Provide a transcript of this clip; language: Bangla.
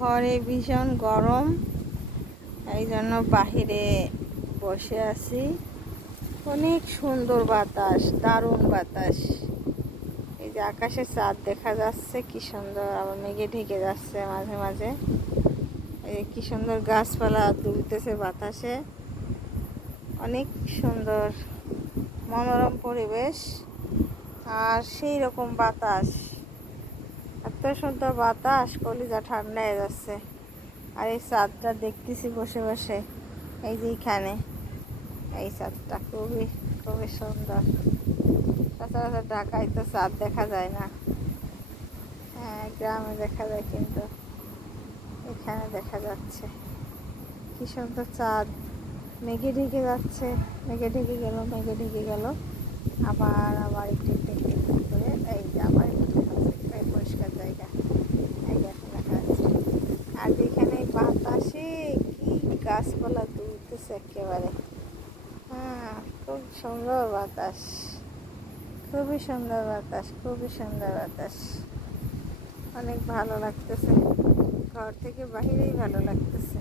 ঘরে ভীষণ গরম, এই জন্য বাহিরে বসে আছি। অনেক সুন্দর বাতাস, দারুণ বাতাস। এই যে আকাশে চাঁদ দেখা যাচ্ছে, কি সুন্দর। আবার মেঘে ঢেকে যাচ্ছে মাঝে মাঝে। এই কি সুন্দর গাছপালা দুলতেছে বাতাসে, অনেক সুন্দর মনোরম পরিবেশ। আর সেই রকম বাতাস, এত সুন্দর বাতাস, কলিজা ঠান্ডা হয়ে যাচ্ছে। আর এই চাঁদটা দেখতেছি বসে বসে, এই যে এখানে এই চাঁদটা খুবই খুবই সুন্দর। সচরাচর ঢাকায় তো চাঁদ দেখা যায় না, হ্যাঁ গ্রামে দেখা যায়, কিন্তু এখানে দেখা যাচ্ছে। কি সুন্দর চাঁদ, মেঘে ঢেকে যাচ্ছে, মেঘে ঢেকে গেল, মেঘে ঢেকে গেল, আবার আবার একটু একটু একটু একটু করে এই যে আবার একটু এই পরিষ্কার জায়গা, এই এখন দেখা যাচ্ছে। আর এখানে বাতাসে কি গাছপালা দুলতেছে একেবারে, হ্যাঁ খুব সুন্দর বাতাস, খুবই সুন্দর বাতাস, খুবই সুন্দর বাতাস। অনেক ভালো লাগতেছে, ঘর থেকে বাহিরেই ভালো লাগতেছে।